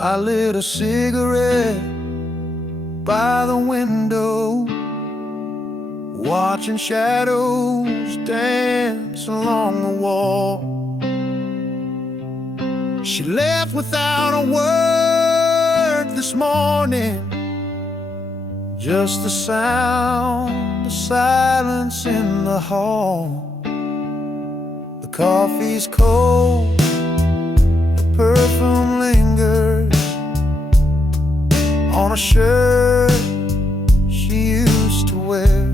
I lit a cigarette by the window, watching shadows dance along the wall. She left without a word this morning, just the sound of silence in the hall. The coffee's cold, the perfume lingers on a shirt she used to wear.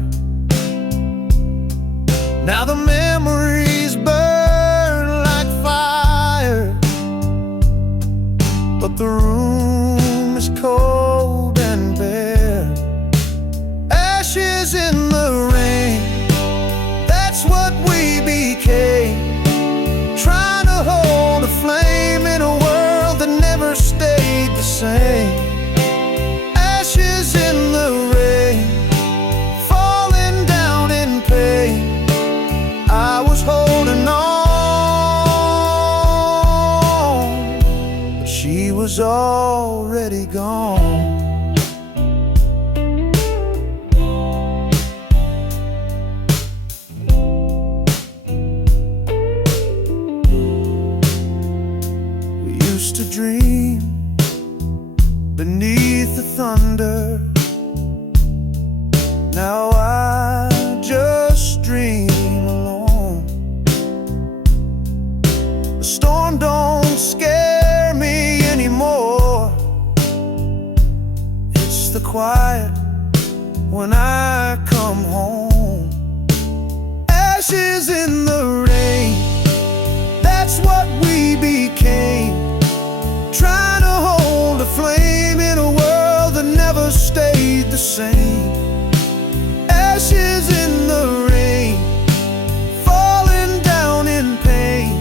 Now the memories burn like fire, but the room is cold and bare. Ashes in the rain, that's what we became, trying to hold a flame in a world that never stayed the same. Ashes in the rain, falling down in pain. I was holding on, but she was already gone. We used to dream beneath the thunder. Now I just dream alone. The storm don't scare me anymore. It's the quiet when I come home. Ashes in the rain, that's what we became, trying to hold a flame in a world that never stayed the same. Ashes in the rain, falling down in pain.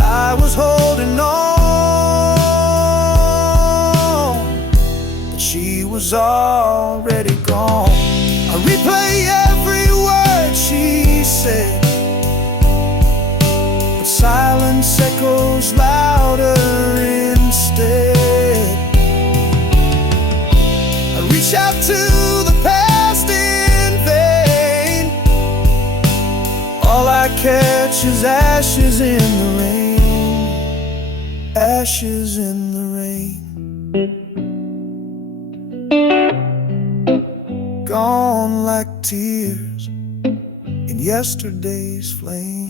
I was holding on, but she was already gone. I replay every word she said, but silence echoes louder instead. I reach out to the past in vain. All I catch is ashes in the rain, ashes in the rain. Gone like tears in yesterday's flame.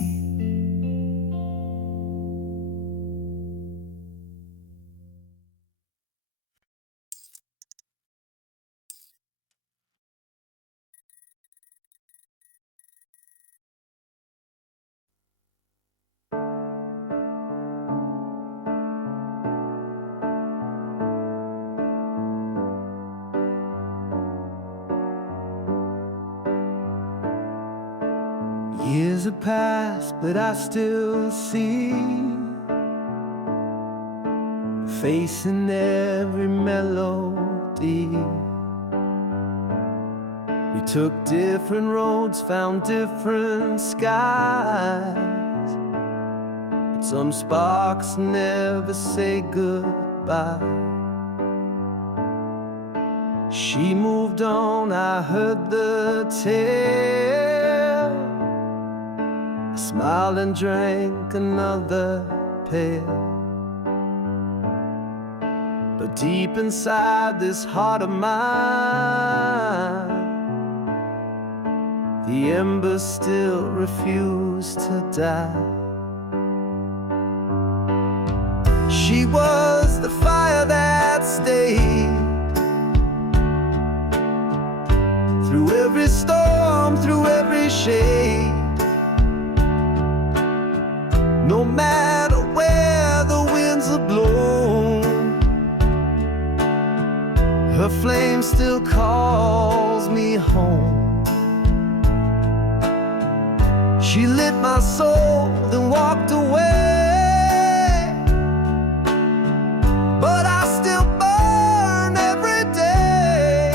Years have passed, but I still see face in every melody. We took different roads, found different skies, but some sparks never say goodbye. She moved on, I heard the tale. I smiled and drank another pail. But deep inside this heart of mine, the embers still refuse to die. She was the fire that stayed through every storm, through every shade. No matter where the winds have blown, her flame still calls me home. She lit my soul, then walked away, but I still burn every day.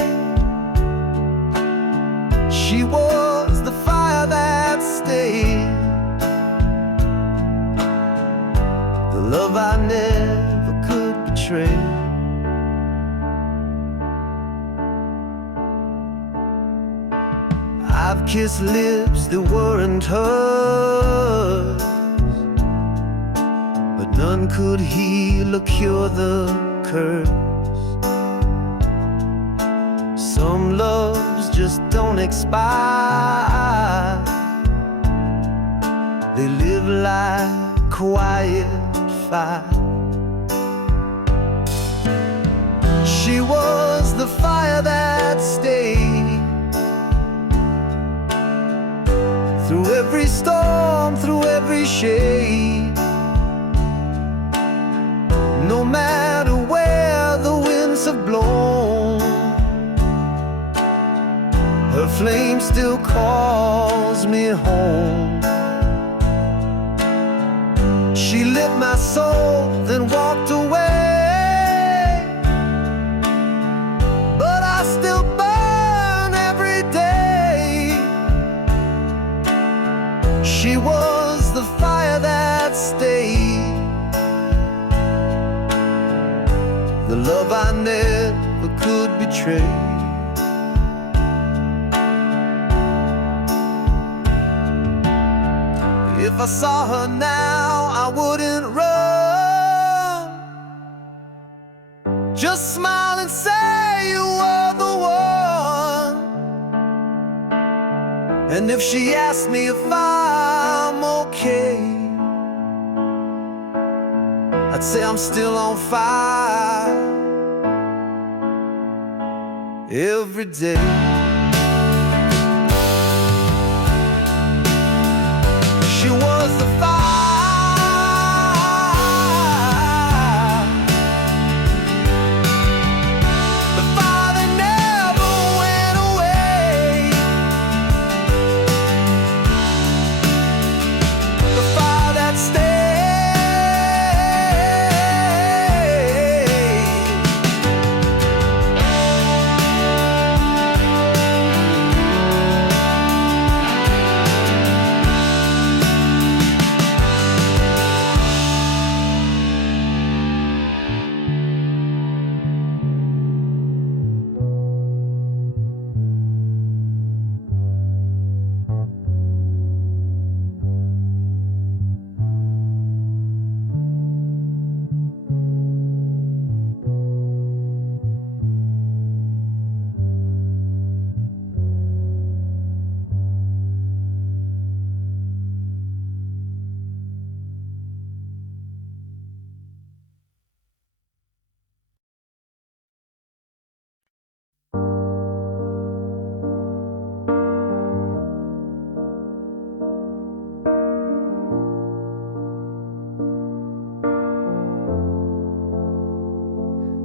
She was the fire that stayed, the love I never could betray. I've kissed lips that weren't hers, but none could heal or cure the curse. Some loves just don't expire. They live like quiet fire. She was the fire that stayed through every storm, through every shade. No matter where the winds have blown, her flame still calls me home. She lit my soul, then walked away, but I still burn every day. She was the fire that stayed, the love I never could betray. If I saw her now, I wouldn't run. Just smile and say you were the one. And if she asked me if I'm okay, I'd say I'm still on fire every day. She was the fire, the fire that never went away, the fire that stayed.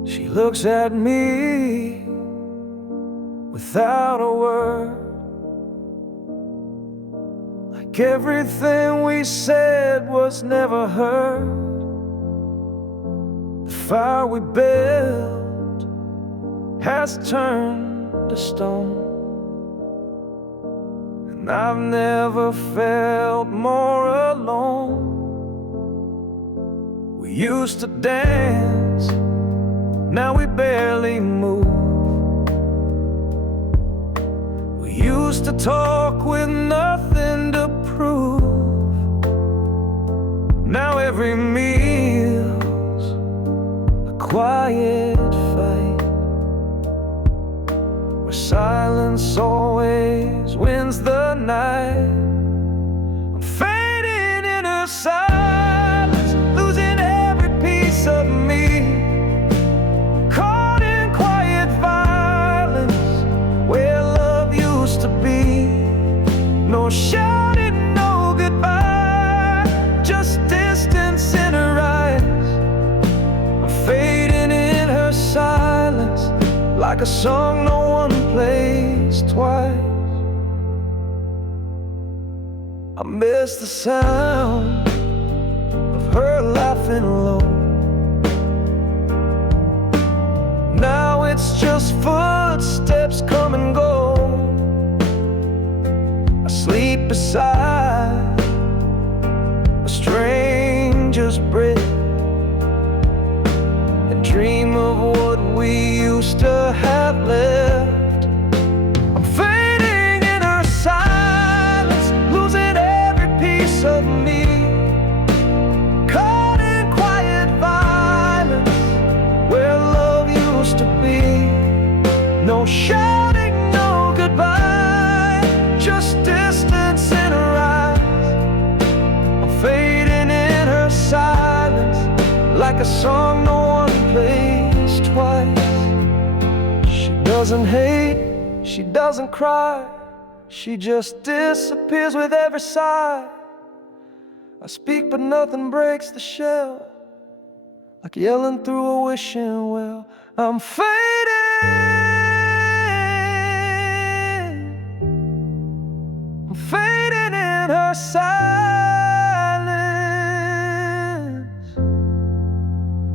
She looks at me without a word, like everything we said was never heard. The fire we built has turned to stone, and I've never felt more alone. We used to dance, now we barely move. We used to talk with nothing to prove. Now every meal's a quiet fight, where silence always wins the night. I'm fading in her silence, losing every piece of me, caught in quiet violence where love used to be. No shouting, no goodbye, just distance in her eyes. I'm fading in her silence, like a song no one plays twice. I miss the sound of her laughing low. Now it's just footsteps come and go. I sleep beside a stranger's bed and dream of what we used to have left. I'm fading in her silence, No shouting, no goodbye, just distance in her eyes. I'm fading in her silence, like a song no one plays twice. She doesn't hate, she doesn't cry, she just disappears with every sigh. I speak but nothing breaks the shell, like yelling through a wishing well. I'm fading, I'm fading in her silence.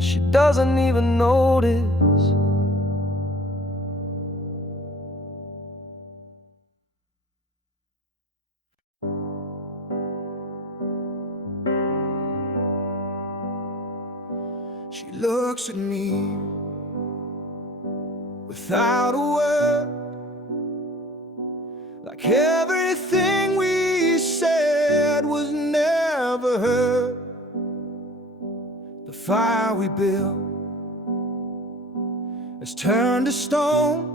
She doesn't even notice. She looks at me without a word, like everything we said was never heard. The fire we built has turned to stone,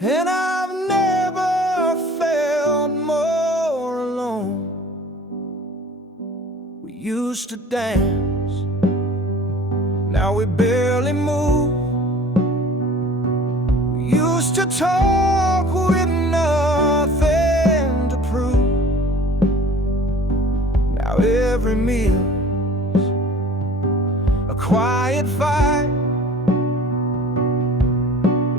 and I've never felt more alone. We used to dance, now we barely move. We used to talk with nothing to prove. Now every meal's a quiet fight,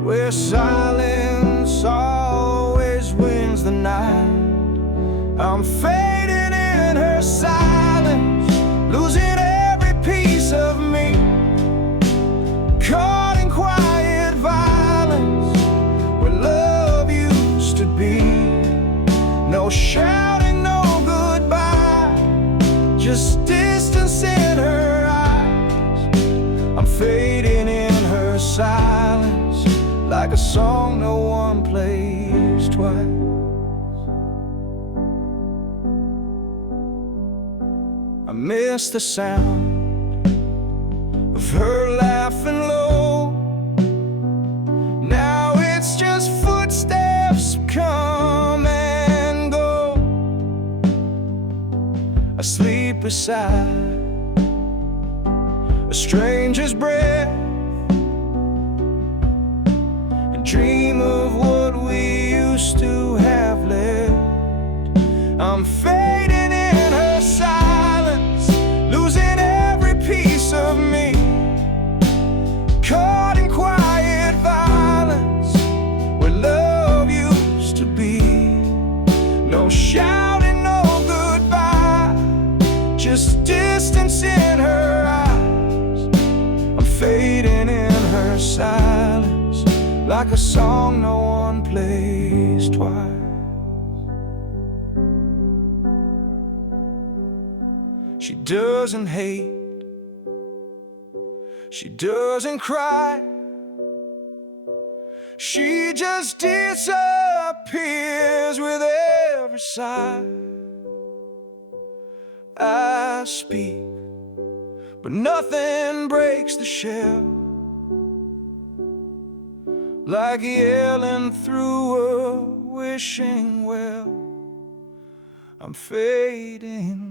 where silence always wins the night. I'm fading in her silence, losing every piece of me, caught in quiet violence, where love used to be. No shouting, no goodbye, just distance in her eyes. I'm fading in her silence, like a song no one plays twice. I miss the sound of her laughing low. Now it's just footsteps come and go. I sleep beside a stranger's breath and dream of what we used to have left. I'm fading in her silence, losing every piece of me, caught in quiet violence, where love used to be. No shouting, no goodbye, just distance in her eyes. I'm fading in her silence, like a song no one plays twice. She doesn't hate, she doesn't cry, she just disappears with every sigh. I speak, but nothing breaks the shell, like yelling through a wishing well. I'm fading,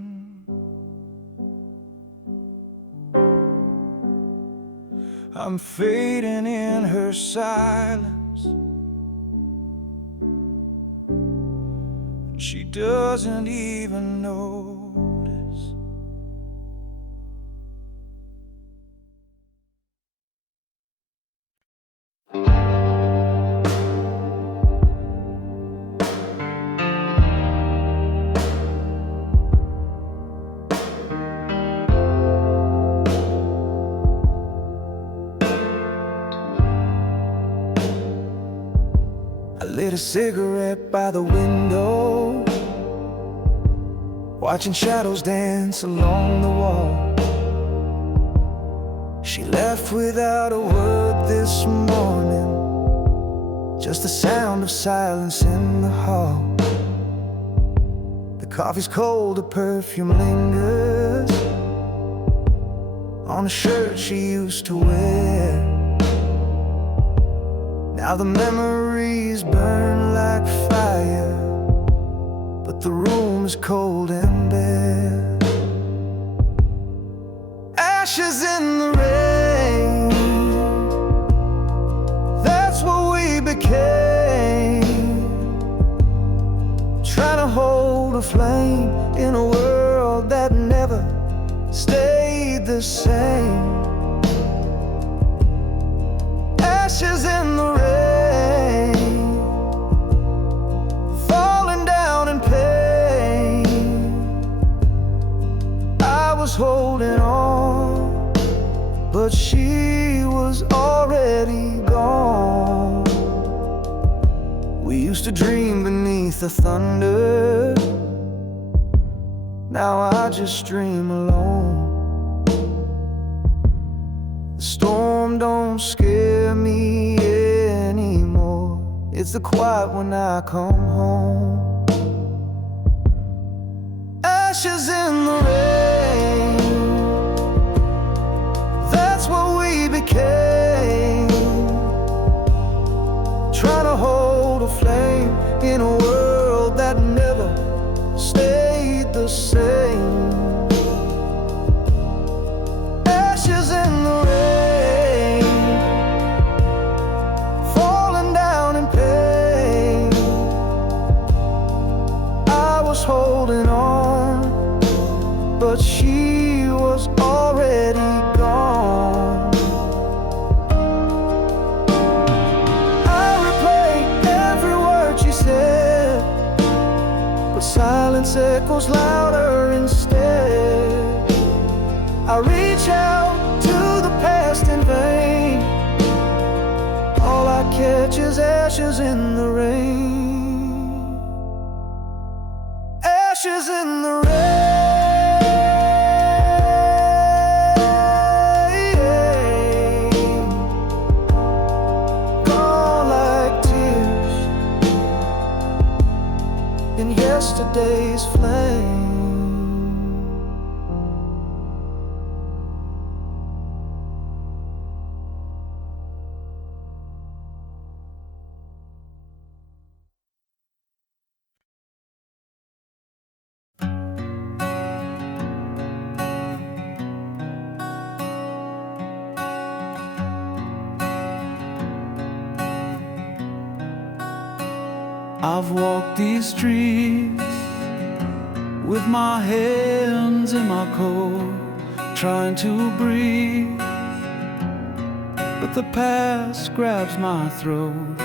I'm fading in her silence, and she doesn't even notice. I lit a cigarette by the window, watching shadows dance along the wall. She left without a word this morning, just the sound of silence in the hall. The coffee's cold, the perfume lingers on a shirt she used to wear. Now the memories burn like fire, but the room is cold and bare. Ashes in the rain, that's what we became. Trying to hold a flame in a world that never stayed the same. Ashes in the rain, falling down in pain. I was holding on, but she was already gone. We used to dream beneath the thunder, now I just dream alone. The storm don't scare me anymore, it's the quiet when I come home. Ashes in the rain, that's what we became. Trying to hold a flame in a world that never stayed the same. Ashes in the rain, falling down in pain. I was holding on, but she was already gone. I replay every word she said, but silence echoes louder instead. I reach out to the past in vain, all I catch is ashes in the rain. Ashes in the rain, gone like tears in yesterday's flame. I've walked these streets with my hands in my coat, trying to breathe, but the past grabs my throat.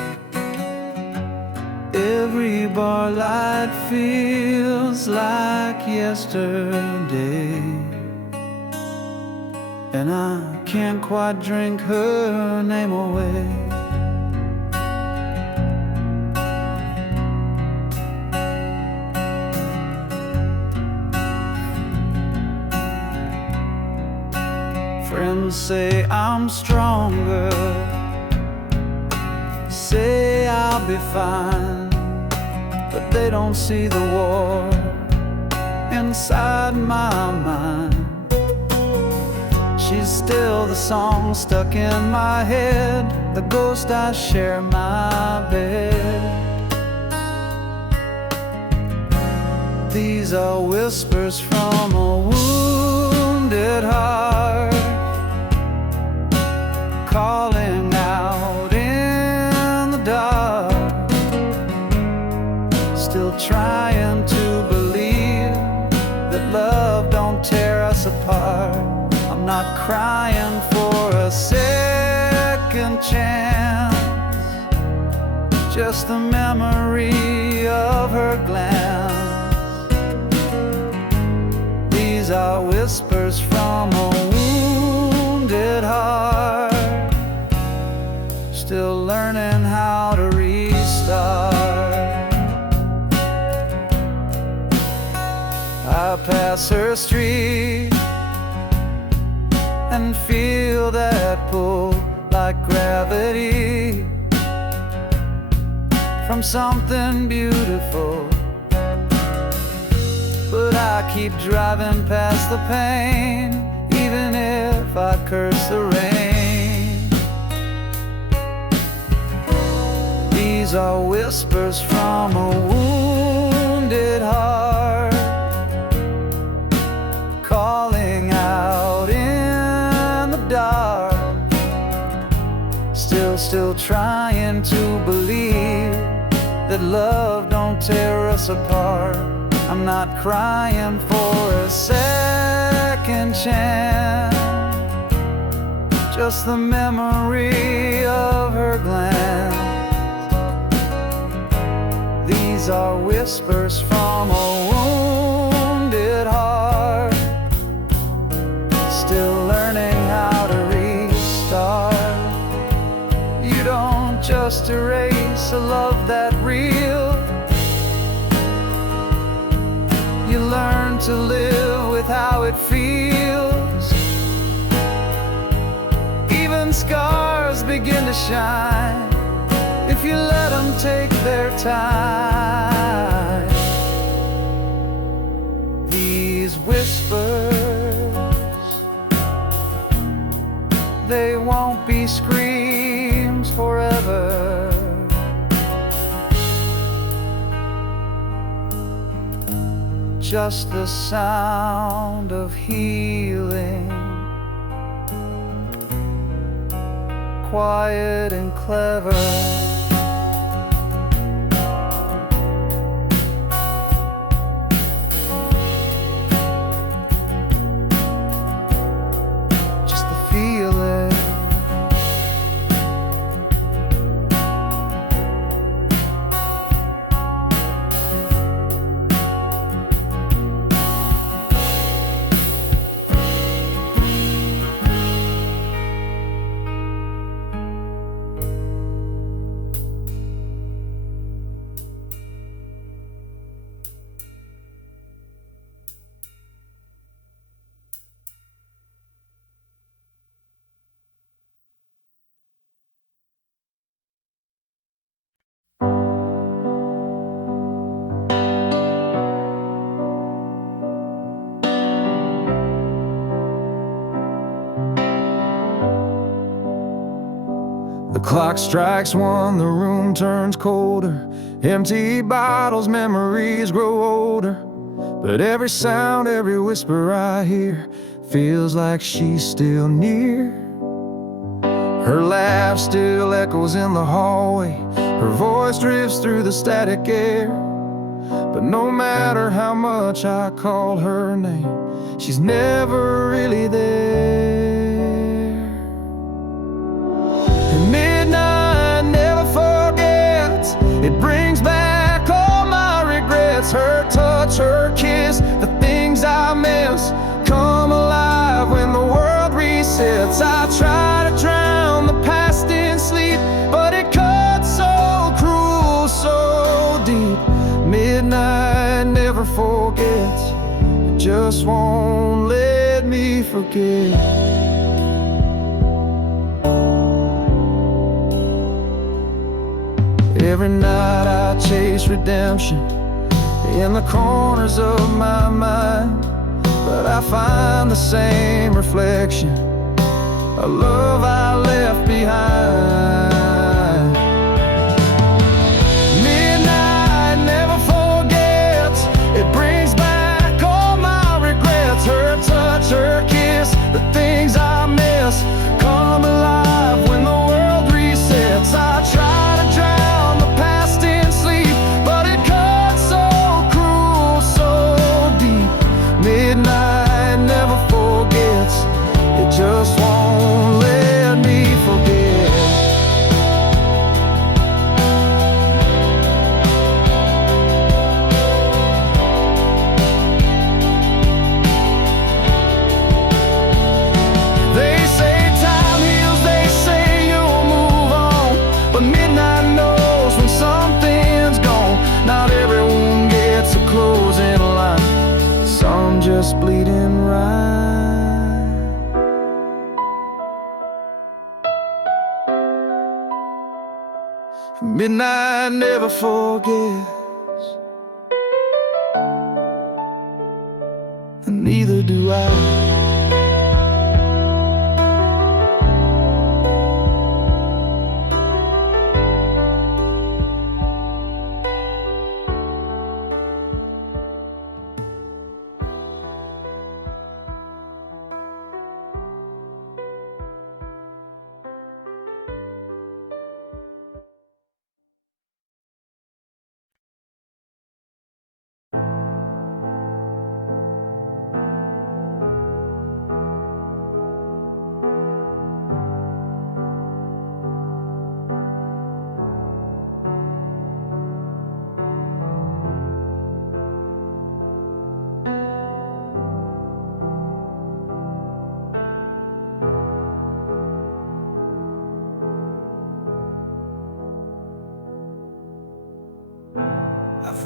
Every bar light feels like yesterday, and I can't quite drink her name away. Friends say I'm stronger, say I'll be fine, but they don't see the war inside my mind. She's still the song stuck in my head, the ghost I share my bed. These are whispers from a wounded heart, calling out in the dark, still trying to believe that love don't tear us apart. I'm not crying for a second chance, just the memory of her glance. These are whispers from a wounded heart, still learning how to restart. I pass her street and feel that pull like gravity from something beautiful, but I keep driving past the pain, even if I curse the rain. These are whispers from a wounded heart, calling out in the dark. Still trying to believe that love don't tear us apart. I'm not crying for a second chance, just the memory of her glance. These are whispers from a wounded heart, still learning how to restart. You don't just erase a love that real, you learn to live with how it feels. Even scars begin to shine if you let them take their time. These whispers, they won't be screams forever. Just the sound of healing, quiet and clever. Just to feel it. The clock strikes 1, the room turns colder. Empty bottles, memories grow older. But every sound, every whisper I hear feels like she's still near. Her laugh still echoes in the hallway, her voice drifts through the static air. But no matter how much I call her name, she's never really there. Midnight never forgets, it brings back all my regrets. Her touch, her kiss, the things I miss come alive when the world resets. I try to drown the past in sleep, but it cuts so cruel, so deep. Midnight never forgets, it just won't let me forget. Every night I chase redemption in the corners of my mind, but I find the same reflection, a love I left behind. Midnight never forgets, it brings back all my regrets. Her touch, her kiss, the things I miss come alive when the world resets. I try to drown the past in sleep, but it cuts so cruel, so deep. Midnight never forgets, it just won't let me forget. They say time heals, they say you'll move on, but midnight knows when something's gone. Not everyone gets a closing line, some just bleeding right. Midnight never forgets, and neither do I.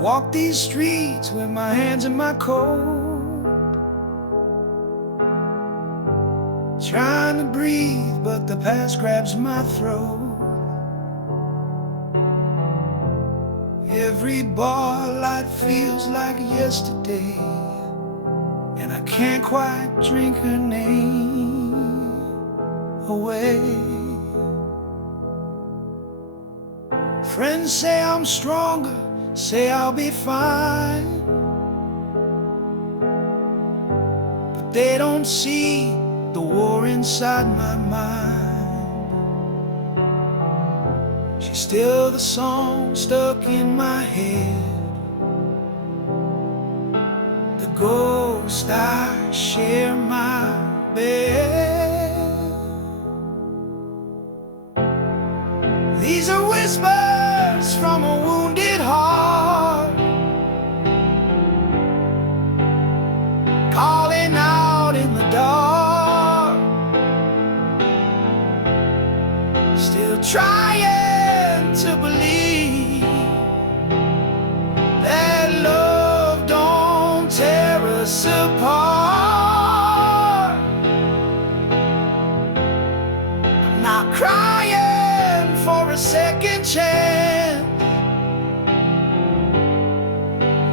walked these streets with my hands in my coat, trying to breathe, but the past grabs my throat. Every bar light feels like yesterday, and I can't quite drink her name away. Friends say I'm stronger, say I'll be fine, but they don't see the war inside my mind. She's still the song stuck in my head, the ghost I share my bed. These are whispers from a wounded heart, calling out in the dark, still trying to believe that love don't tear us apart. I'm not crying for a second chance,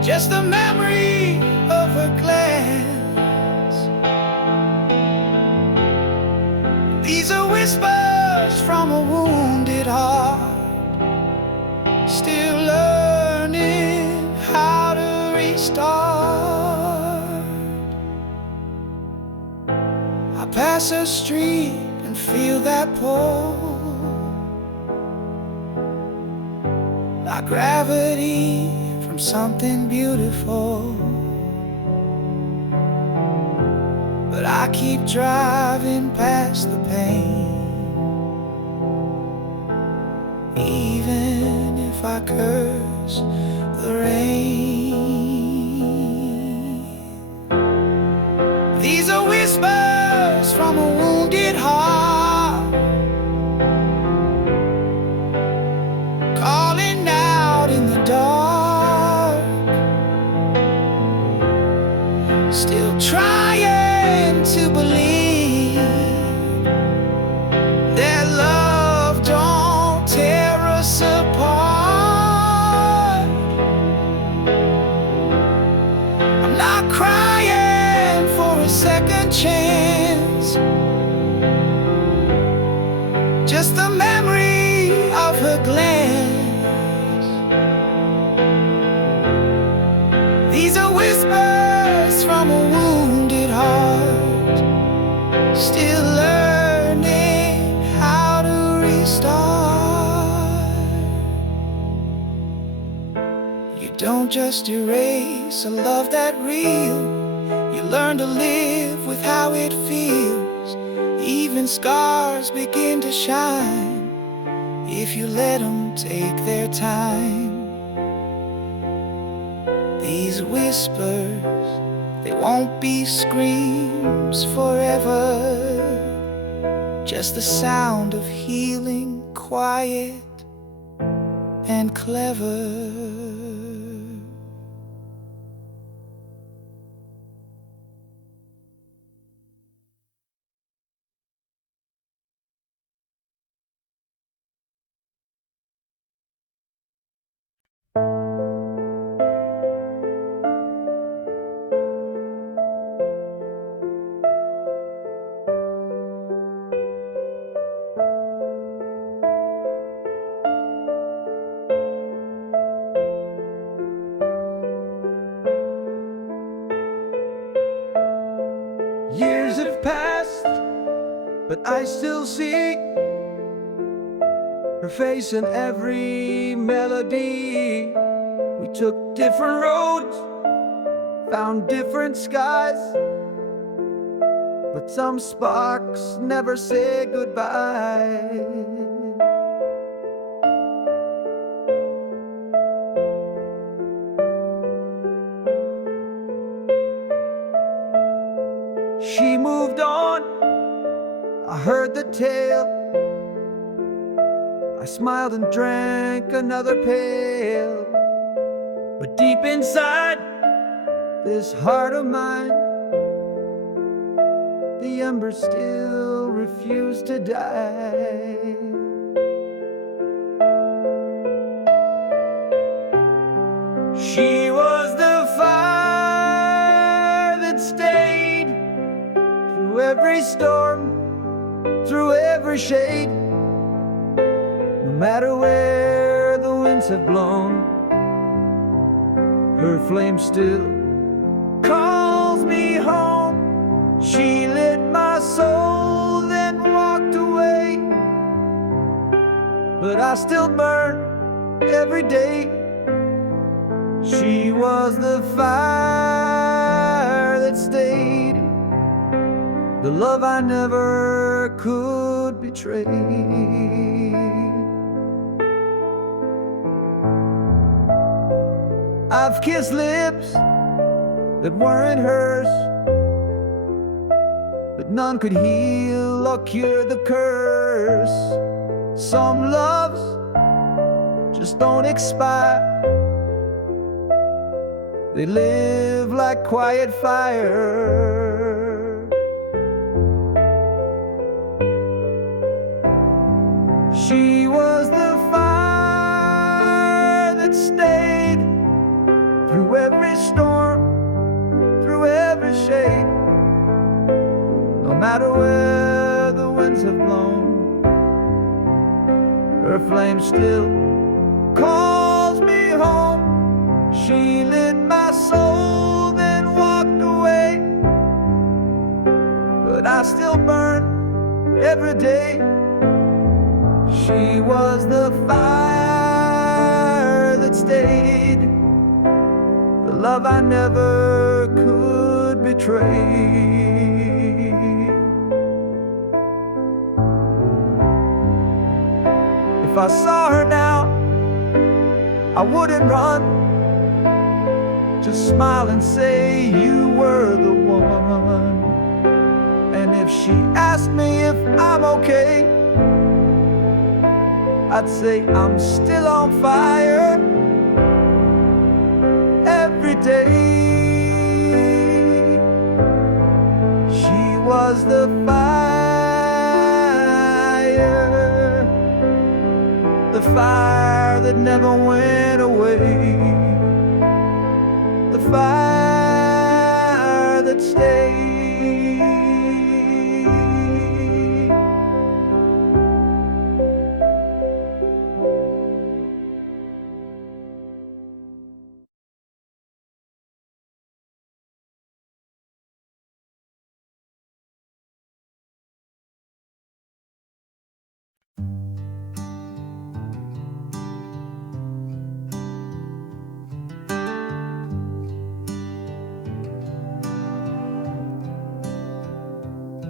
just the memory of her glance. These are whispers from a wounded heart, still learning how to restart. I pass her street and feel that pull, like gravity from something beautiful. But I keep driving past the pain, even if I curse the rain. These are whispers from a wounded heart, calling out in the dark, still trying to believe that love don't tear us apart. I'm not crying for a second chance, just the memory of her glance. These are whispers from a wounded heart, still learning how to restart. You don't just erase a love that real, you learn to live with how it feels. Even scars begin to shine if you let them take their time. These whispers, they won't be screams forever, just the sound of healing, quiet and clever. Years have passed, but I still see her face in every melody. We took different roads, found different skies, but some sparks never say goodbye. She moved on, I heard the tale, I smiled and drank another pail. But deep inside this heart of mine, the embers still refuse to die. She was the fire that stayed through every storm, through every shade. No matter where the winds have blown, her flame still calls me home. She lit my soul, then walked away, but I still burn every day. She was the fire that stayed, the love I never could betray. I've kissed lips that weren't hers, but none could heal or cure the curse. Some loves just don't expire, they live like quiet fire. She was the fire that stayed through every storm, through every shade. No matter where the winds have blown, her flame still calls me home. She lit my soul, then walked away, but I still burn every day. She was the fire that stayed, the love I never could betray. If I saw her now, I wouldn't run, just smile and say you were the one. And if she asked me if I'm okay, I'd say I'm still on fire every day. She was the fire, the fire that never went away, the fire that stayed.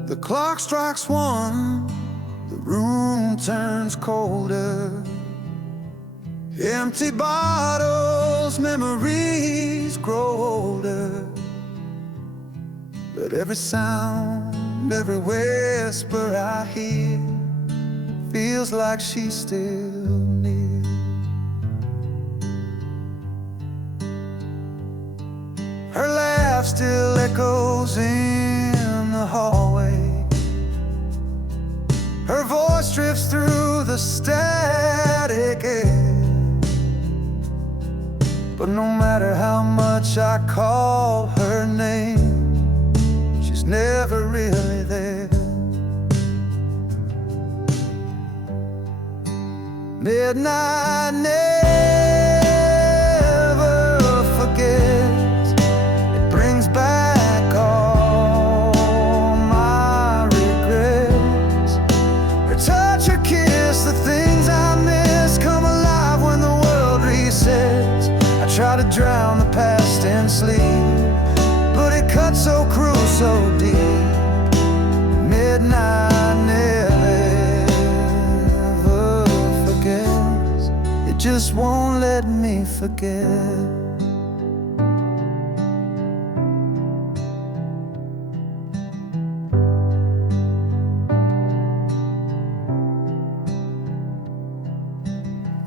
The clock strikes 1, the room turns colder. Empty bottles, memories grow older. But every sound, every whisper I hear feels like she's still near. Her laugh still echoes in the hallway. Her voice drifts through the static air. But no matter how much I call her name, she's never really there. Midnight never forgets. It brings back all my regrets. Her touch, her kiss, the things I miss come alive when the world resets. I try to drown the past in sleep, but it cuts so cruel, so deep. Midnight never forgets. It just won't let me forget.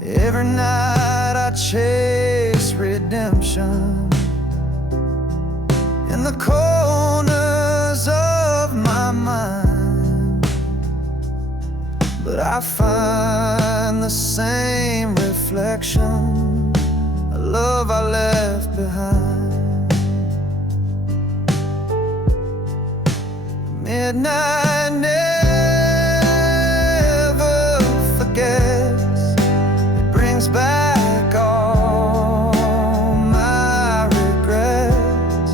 Every night I chase red redemption in the corners of my mind, but I find the same reflection, a love I left behind. Midnight never forgets. It brings back all my regrets.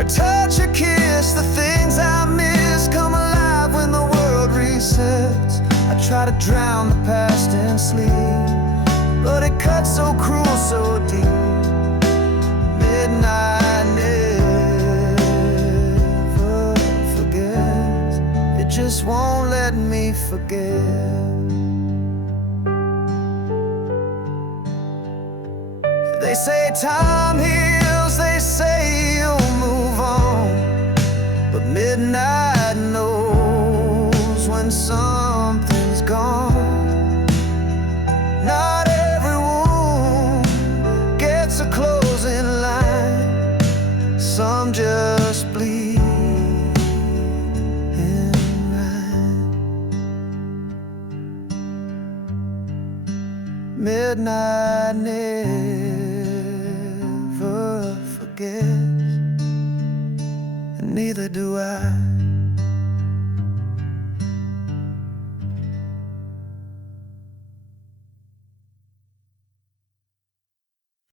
A touch, a kiss, the things I miss come alive when the world resets. I try to drown the past in sleep, but it cuts so cruel, so deep. Midnight never forgets. It just won't let me forget. They say time heals, they say you'll move on, but midnight knows when something's gone. Not every wound gets a closing line. Some just bleed in rhyme. Midnight never forgets, and neither do I.